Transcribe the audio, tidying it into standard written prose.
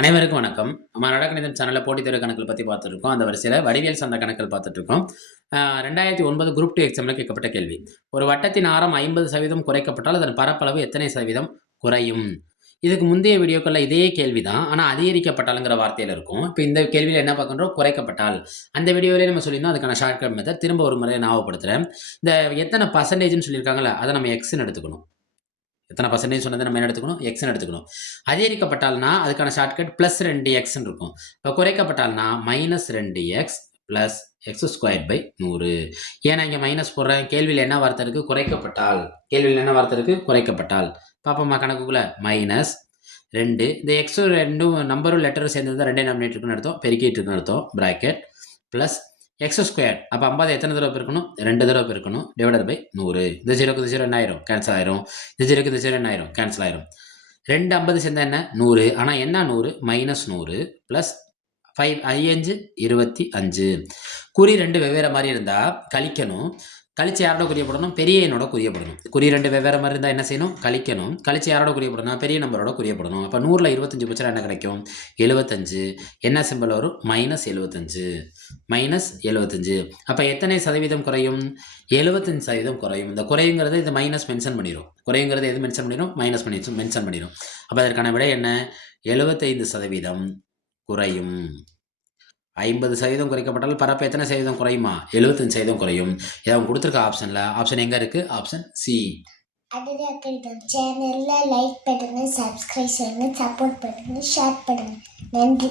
அனைவருக்கும் வணக்கம். நம்ம நடக்கணிதம் சேனல்ல போட்டித் தேர்வு கணக்குகள் பத்தி பார்த்துட்டு அந்த வரிசையில வடிவியல் சார்ந்த கணக்குகள் பார்த்துட்டு இருக்கோம். 2009 குரூப் 2 எக்ஸாம்ல கேட்கப்பட்ட கேள்வி. ஒரு வட்டத்தின் ஆரம் 50% குறைக்கப்பட்டால் அதன் பரப்பளவு எத்தனை சதவீதம் குறையும்? இதுக்கு முந்தைய வீடியோக்கள்ல இதே கேள்வி தான். ஆனா அதிகரிக்கப்பட்டால்ங்கிற வார்த்தையில இருக்கும். இப்ப இந்த கேள்வியில என்ன பார்க்கின்றோம்? குறைக்கப்பட்டால். அந்த வீடியோவிலேயே நம்ம சொல்லியிருந்தோம். அதுக்கான ஷார்ட்கட் மெத்தட் திரும்ப ஒரு முறை ஞாபகப்படுத்துறேன். இந்த எத்தனை பெர்சன்டேஜ்ன்னு சொல்லியிருக்காங்கல்ல, அத நம்ம எக்ஸ்ன்னு எடுத்துக்கணும். எத்தனை பர்சன்டேஜ் சொன்னதை நம்ம என்ன எடுத்துக்கணும்? எக்ஸ்ன்னு எடுத்துக்கணும். அதிகரிக்கப்பட்டால்னா அதுக்கான ஷார்ட்கட் ப்ளஸ் 2x இருக்கும். இப்போ குறைக்கப்பட்டால்னா -2x ப்ளஸ் x²/100. ஏன்னா இங்கே மைனஸ் போடுறேன். கேள்வியில் என்ன வார்த்தை இருக்குது? குறைக்கப்பட்டால். கேள்வியில் என்ன வார்த்தை இருக்குது? குறைக்கப்பட்டால். பார்ப்போம்மா கணக்குக்குள்ள -2 இந்த எக்ஸ் ரெண்டும் நம்பரும் லெட்டரும் சேர்ந்து தான் 2 நாமினேட் இருக்குன்னு அர்த்தம், பெருக்கிட்டு இருக்குன்னு அர்த்தம், ப்ராக்கெட் ப்ளஸ் x². அப்போ 50 எத்தனை தடவை பெருக்கணும்? 2 தடவை பெருக்கணும், டிவைடட் பை 100. இந்த 0க்கு இந்த 0 என்ன ஆயிரும்? கேன்சல் ஆயிரும். இந்த 0க்கு இந்த 0 என்ன ஆயிரும்? கேன்சல் ஆயிரும். 2 50 சேர்ந்தா என்ன? 100. ஆனால் என்ன 100? -100 ப்ளஸ் 5 25. குறி 2 வெவ்வேறு மாதிரி இருந்தால் கழிக்கணும். கழிச்சு யாரோட குறிய போடணும்? பெரிய எண்ணோட குறிய போடணும். குறி 2 வெவ்வேறு மாதிரி இருந்தால் என்ன செய்யணும்? கழிக்கணும். கழிச்சு யாரோட குறிய போடணும்? பெரிய நம்பரோட குறிய போடணும். அப்போ 100ல் 25 போச்சுன்னா என்ன கிடைக்கும்? 75. என்ன சிம்பிள் வரும்? -75. -75. அப்போ எத்தனை சதவீதம் குறையும்? 75% குறையும். இந்த குறையுங்கிறது இது மைனஸ் மென்ஷன் பண்ணிடும். குறையுங்கிறது எது மென்ஷன் பண்ணிடும்? மைனஸ் மென்ஷன் பண்ணிடும். அப்போ அதற்கான விடை என்ன? 75% குறையும். 50% குறைக்கப்பட்டால் பரப்பு எத்தனை சதவீதம் குறையுமா? 75% குறையும். இதை அவங்க கொடுத்துருக்க ஆப்ஷனில் ஆப்ஷன் எங்கே இருக்குது? Option C. சேனலில் லைக் பண்ணுங்கள், சப்ஸ்கிரைப் பண்ணுங்கள், சப்போர்ட் பண்ணுங்கள், ஷேர் பண்ணுங்கள். நன்றி.